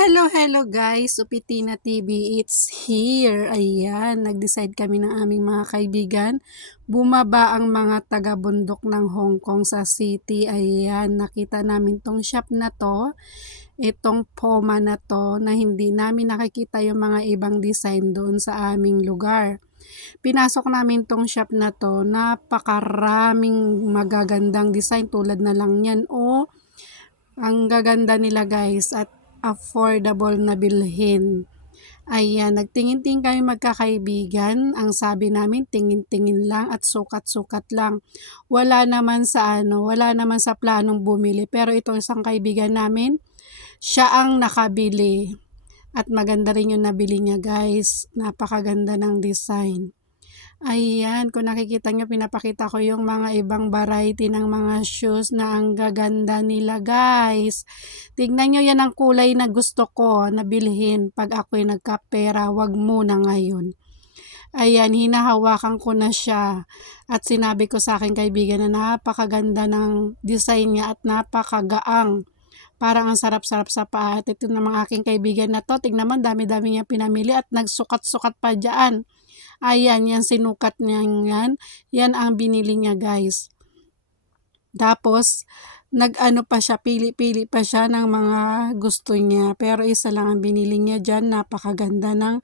Hello guys, Upitina TV, it's here. Ayan, nag-decide kami ng aming mga kaibigan. Bumaba ang mga taga-bundok ng Hong Kong sa city. Ayan, nakita namin tong shop na to, itong Poma na to, na hindi namin nakikita yung mga ibang design doon sa aming lugar. Pinasok namin tong shop na to, napakaraming magagandang design tulad na lang yan. Ang gaganda nila guys at affordable na bilhin. Ayan, nagtingin-tingin kami magkakaibigan. Ang sabi namin, tingin-tingin lang at sukat-sukat lang. Wala naman sa planong bumili. Pero itong isang kaibigan namin, siya ang nakabili. At maganda rin yung nabili niya guys. Napakaganda ng design. Ayan, kung nakikita nyo, pinapakita ko yung mga ibang variety ng mga shoes na ang gaganda nila guys. Tignan nyo, yan ang kulay na gusto ko na bilhin pag ako'y nagkapera, wag muna ngayon. Ayan, hinahawakan ko na siya at sinabi ko sa aking kaibigan na napakaganda ng design niya at napakagaang. Parang ang sarap-sarap sa paa. At ito na mga aking kaibigan na to, tignan mo, dami-dami niya pinamili at nagsukat-sukat pa dyan. Ayan, yan sinukat niya yan. Yan ang binili niya guys. Tapos, nag-ano pa siya, pili-pili pa siya ng mga gusto niya. Pero isa lang ang binili niya dyan, napakaganda ng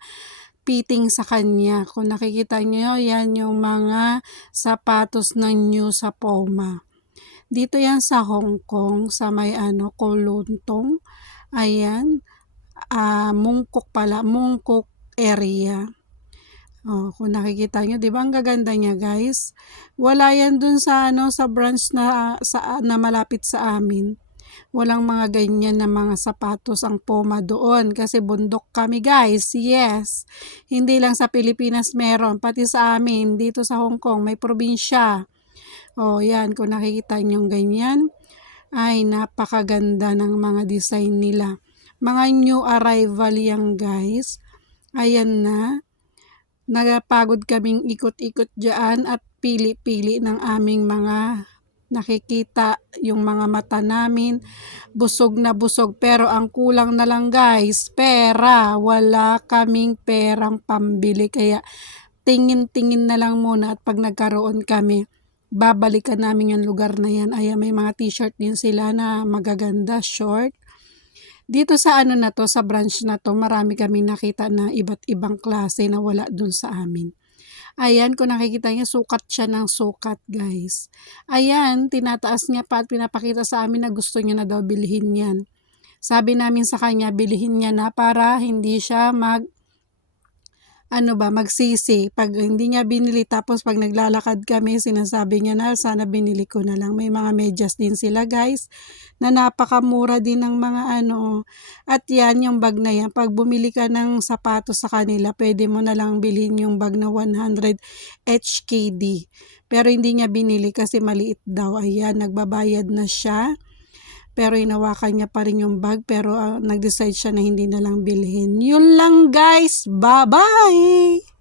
fitting sa kanya. Kung nakikita niyo, yan yung mga sapatos ng new sa Poma. Dito yan sa Hong Kong, sa may Kowloon Tong. Ayan, Mungkok area. Kung nakikita nyo, di ba ang gaganda niya guys? Wala yan dun sa sa branch na malapit sa amin. Walang mga ganyan na mga sapatos ang Poma doon kasi bundok kami guys. Yes. Hindi lang sa Pilipinas meron, pati sa amin dito sa Hong Kong may probinsya. Yan, kung nakikita nyo ganyan, ay napakaganda ng mga design nila. Mga new arrival yan guys. Ayan na. Nagapagod kaming ikot-ikot dyan at pili-pili ng aming mga nakikita, yung mga mata namin. Busog na busog, pero ang kulang na lang guys, pera. Wala kaming perang pambili, kaya tingin-tingin na lang muna at pag nagkaroon kami, babalikan namin yung lugar na yan. Ayan, may mga t-shirt din sila na magaganda, short. Dito sa na to, sa branch na to, marami kami nakita na iba't ibang klase na wala dun sa amin. Ayan, kung nakikita niya, sukat siya ng sukat guys. Ayan, tinataas niya pa at pinapakita sa amin na gusto niya na daw bilhin yan. Sabi namin sa kanya, bilhin niya na para hindi siya magsisi. Pag hindi niya binili, tapos pag naglalakad kami, sinasabi niya na sana binili ko na lang. May mga medyas din sila guys, na napakamura din ng mga At yan, yung bag na yan, pag bumili ka ng sapatos sa kanila, pwede mo na lang bilhin yung bag na 100 HKD. Pero hindi niya binili kasi maliit daw. Ayan, nagbabayad na siya. Pero hinawakan niya pa rin yung bag, pero nag-decide siya na hindi na lang bilhin. Yun lang guys, bye-bye!